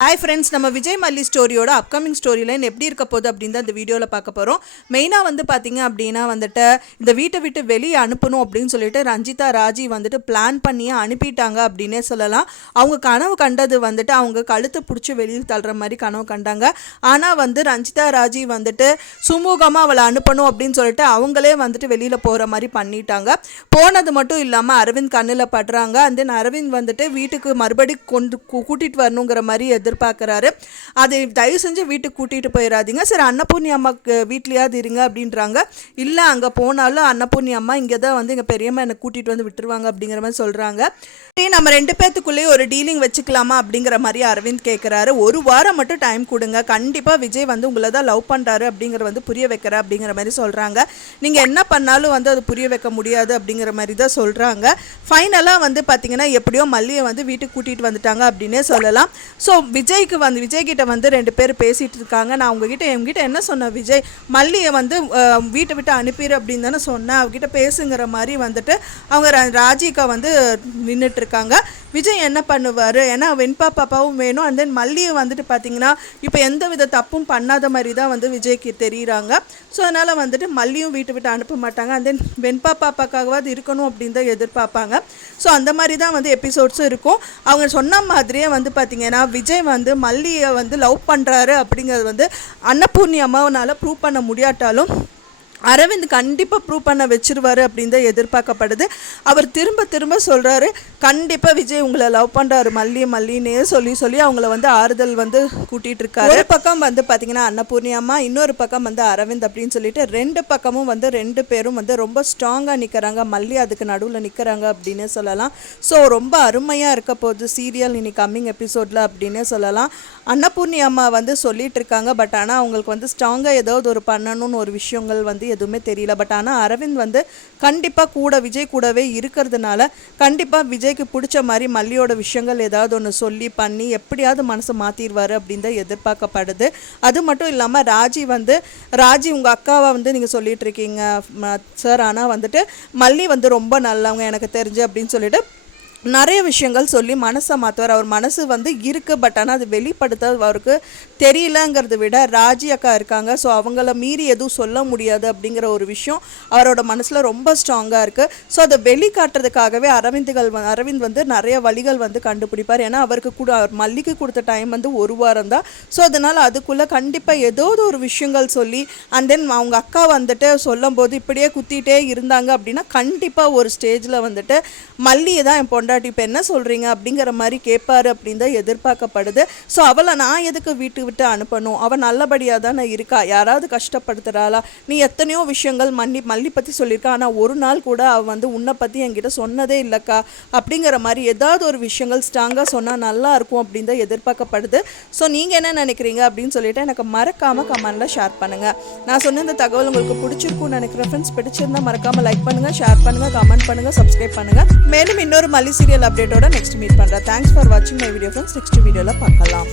Hi friends, நம்ம விஜய் மல்லி ஸ்டோரியோட upcoming story line எப்படி இருக்க போகுது அப்படின்னு தான் இந்த வீடியோவில் பார்க்க போகிறோம். மெயினாக வந்து பார்த்தீங்க அப்படின்னா வந்துட்டு இந்த வீட்டை விட்டு வெளியே அனுப்பணும் அப்படின்னு சொல்லிட்டு ரஞ்சிதா ராஜி வந்துட்டு பிளான் பண்ணியே அனுப்பிட்டாங்க அப்படின்னே சொல்லலாம். அவங்க கனவு கண்டது வந்துட்டு அவங்க கழுத்தை பிடிச்சி வெளியில் தள்ளுற மாதிரி கனவு கண்டாங்க. ஆனால் வந்து ரஞ்சிதா ராஜி வந்துட்டு சுமூகமாக அவளை அனுப்பணும் அப்படின்னு சொல்லிட்டு அவங்களே வந்துட்டு வெளியில் போகிற மாதிரி பண்ணிட்டாங்க. போனது மட்டும் இல்லாமல் அரவிந்த் கண்ணில் படுறாங்க. அந்த அரவிந்த் வந்துட்டு வீட்டுக்கு மறுபடி கூட்டிகிட்டு வரணுங்கிற மாதிரி எதிர்பார்க்குறாரு. அதை தயவு செஞ்சு வீட்டுக்கு கூட்டிகிட்டு போயிடாதீங்க, சரி அன்னபூர்ணி அம்மாவுக்கு வீட்லையாவது இருங்க அப்படின்றாங்க. இல்லை அங்கே போனாலும் அன்னபூர்ணி அம்மா இங்கே தான் வந்து எங்கள் பெரியம்மா என்னை கூட்டிகிட்டு வந்து விட்டுருவாங்க அப்படிங்கிற மாதிரி சொல்கிறாங்க. நம்ம ரெண்டு பேர்த்துக்குள்ளேயே ஒரு டீலிங் வச்சுக்கலாமா அப்படிங்கிற மாதிரி அரவிந்த் கேட்குறாரு. ஒரு வாரம் மட்டும் டைம் கொடுங்க, கண்டிப்பாக விஜய் வந்து உங்களை தான் லவ் பண்ணுறாரு அப்படிங்கிற வந்து புரிய வைக்கிற அப்படிங்கிற மாதிரி சொல்கிறாங்க. நீங்கள் என்ன பண்ணாலும் வந்து அது புரிய வைக்க முடியாது அப்படிங்கிற மாதிரி தான் சொல்கிறாங்க. ஃபைனலாக வந்து பார்த்திங்கன்னா எப்படியோ மல்லியை வந்து வீட்டுக்கு கூட்டிகிட்டு வந்துட்டாங்க அப்படின்னே சொல்லலாம். ஸோ விஜய்கிட்ட வந்து ரெண்டு பேர் பேசிகிட்டு இருக்காங்க. நான் என்கிட்ட என்ன சொன்னேன், விஜய் மல்லியை வந்து வீட்டை விட்டு அனுப்பிடு அப்படின்னு தானே சொன்னேன், அவகிட்ட பேசுங்கிற மாதிரி வந்துட்டு அவங்க ராஜிகா வந்து நின்றுட்டு இருக்காங்க. விஜய் என்ன பண்ணுவார், ஏன்னா வெண்பா பாப்பாவும் வேணும். அண்ட் தென் மல்லியை வந்துட்டு பார்த்திங்கன்னா இப்போ எந்த வித தப்பும் பண்ணாத மாதிரி தான் வந்து விஜய்க்கு தெரியுறாங்க. ஸோ அதனால் வந்துட்டு மல்லியும் வீட்டை விட்டு அனுப்ப மாட்டாங்க. அண்ட் தென் வெண்பா பாப்பாக்காகவாது இருக்கணும் அப்படின்னு தான் எதிர்பார்ப்பாங்க. ஸோ அந்த மாதிரி தான் வந்து எபிசோட்ஸும் இருக்கும். அவங்க சொன்ன மாதிரியே வந்து பார்த்திங்கன்னா விஜய் வந்து மல்லியை வந்து லவ் பண்ணுறாரு அப்படிங்கிறது வந்து அன்னபூர்ணி அம்மாவனால் ப்ரூவ் பண்ண முடியாட்டாலும் அரவிந்த் கண்டிப்பாக ப்ரூவ் பண்ண வச்சிருவார் அப்படின்னு தான் எதிர்பார்க்கப்படுது. அவர் திரும்ப சொல்கிறாரு, கண்டிப்பாக விஜய் உங்களை லவ் பண்ணுறாரு மல்லின்னே சொல்லி அவங்கள வந்து ஆறுதல் வந்து கூட்டிகிட்டு இருக்காரு. ஒரு பக்கம் வந்து பார்த்திங்கன்னா அன்னபூர்ணி அம்மா, இன்னொரு பக்கம் வந்து அரவிந்த் அப்படின்னு சொல்லிட்டு ரெண்டு பக்கமும் வந்து ரெண்டு பேரும் வந்து ரொம்ப ஸ்ட்ராங்காக நிற்கிறாங்க. மல்லி அதுக்கு நடுவில் நிற்கிறாங்க அப்படின்னு சொல்லலாம். ஸோ ரொம்ப அருமையாக இருக்க போகுது சீரியல் இன்னைக்கு கம்மிங் எபிசோடில் அப்படின்னு சொல்லலாம். அன்னபூர்ணி அம்மா வந்து சொல்லிட்டு இருக்காங்க, பட் ஆனால் அவங்களுக்கு வந்து ஸ்ட்ராங்காக ஏதாவது ஒரு பண்ணணும்னு ஒரு விஷயங்கள் வந்து எதுவுமே தெரியல. பட் ஆனால் அரவிந்த் வந்து கண்டிப்பாக விஜய் கூடவே இருக்கிறதுனால கண்டிப்பாக விஜய்க்கு பிடிச்ச மாதிரி மல்லியோட விஷயங்கள் ஏதாவது ஒன்று சொல்லி பண்ணி எப்படியாவது மனசை மாற்றிடுவார் அப்படின்னு தான் எதிர்பார்க்கப்படுது. அது மட்டும் இல்லாமல் ராஜி உங்கள் அக்காவை வந்து நீங்கள் சொல்லிட்டு இருக்கீங்க சார், ஆனால் வந்துட்டு மல்லி வந்து ரொம்ப நல்லவங்க எனக்கு தெரிஞ்சு அப்படின்னு சொல்லிட்டு நிறைய விஷயங்கள் சொல்லி மனசை மாற்றுவார். அவர் மனசு வந்து இருக்குது, பட் ஆனால் அது வெளிப்படுத்த அவருக்கு தெரியலங்கிறத விட ராஜி அக்கா இருக்காங்க. ஸோ அவங்கள மீறி எதுவும் சொல்ல முடியாது அப்படிங்கிற ஒரு விஷயம் அவரோட மனசில் ரொம்ப ஸ்ட்ராங்காக இருக்குது. ஸோ அதை வெளிக்காட்டுறதுக்காகவே அரவிந்த் வந்து நிறைய வழிகள் வந்து கண்டுபிடிப்பார். ஏன்னா அவருக்கு அவர் மல்லிக்கு கொடுத்த டைம் வந்து ஒரு வாரம் தான். ஸோ அதனால் அதுக்குள்ளே கண்டிப்பாக ஏதாவது ஒரு விஷயங்கள் சொல்லி அண்ட் தென் அவங்க அக்கா வந்துட்டு சொல்லும் போது இப்படியே குத்திட்டே இருந்தாங்க அப்படின்னா கண்டிப்பாக ஒரு ஸ்டேஜில் வந்துட்டு மல்லியை தான் என் பொண்டாட்டி இப்போ என்ன சொல்கிறீங்க அப்படிங்கிற மாதிரி கேட்பாரு அப்படின்னு தான் எதிர்பார்க்கப்படுது. ஸோ அவளை நான் எதுக்கு வீட்டு விட்டு அனுப்பணும், அவள் நல்லபடியாக தானே இருக்கா, யாராவது கஷ்டப்படுத்துகிறாளா, நீ எத்தனையோ விஷயங்கள் மல்லி பற்றி சொல்லியிருக்கா, ஆனால் ஒரு நாள் கூட அவள் வந்து உன்னை பற்றி என்கிட்ட சொன்னதே இல்லைக்கா அப்படிங்கிற மாதிரி ஏதாவது ஒரு விஷயங்கள் ஸ்ட்ராங்காக சொன்னால் நல்லாயிருக்கும் அப்படின்னு தான் எதிர்பார்க்கப்படுது. ஸோ நீங்கள் என்ன நினைக்கிறீங்க அப்படின்னு சொல்லிட்டு எனக்கு மறக்காமல் கமெண்டில் ஷேர் பண்ணுங்கள். நான் சொன்ன இந்த தகவல் உங்களுக்கு பிடிச்சிருக்கும்னு நினைக்கிறேன். ஃப்ரெண்ட்ஸ் பிடிச்சிருந்தால் மறக்காமல் லைக் பண்ணுங்கள், ஷேர் பண்ணுங்கள், கமெண்ட் பண்ணுங்கள், சப்ஸ்கிரைப் பண்ணுங்கள். மேலும் இன்னொரு மல்லி சீரியல் அப்டேட்டோட நெக்ஸ்ட் மீட் பண்ணுறேன். தேங்க்ஸ் ஃபார் வாட்சிங் மை வீடியோ ஃப்ரெண்ட்ஸ். நெக்ஸ்ட் வீடியோவில் பார்க்கலாம்.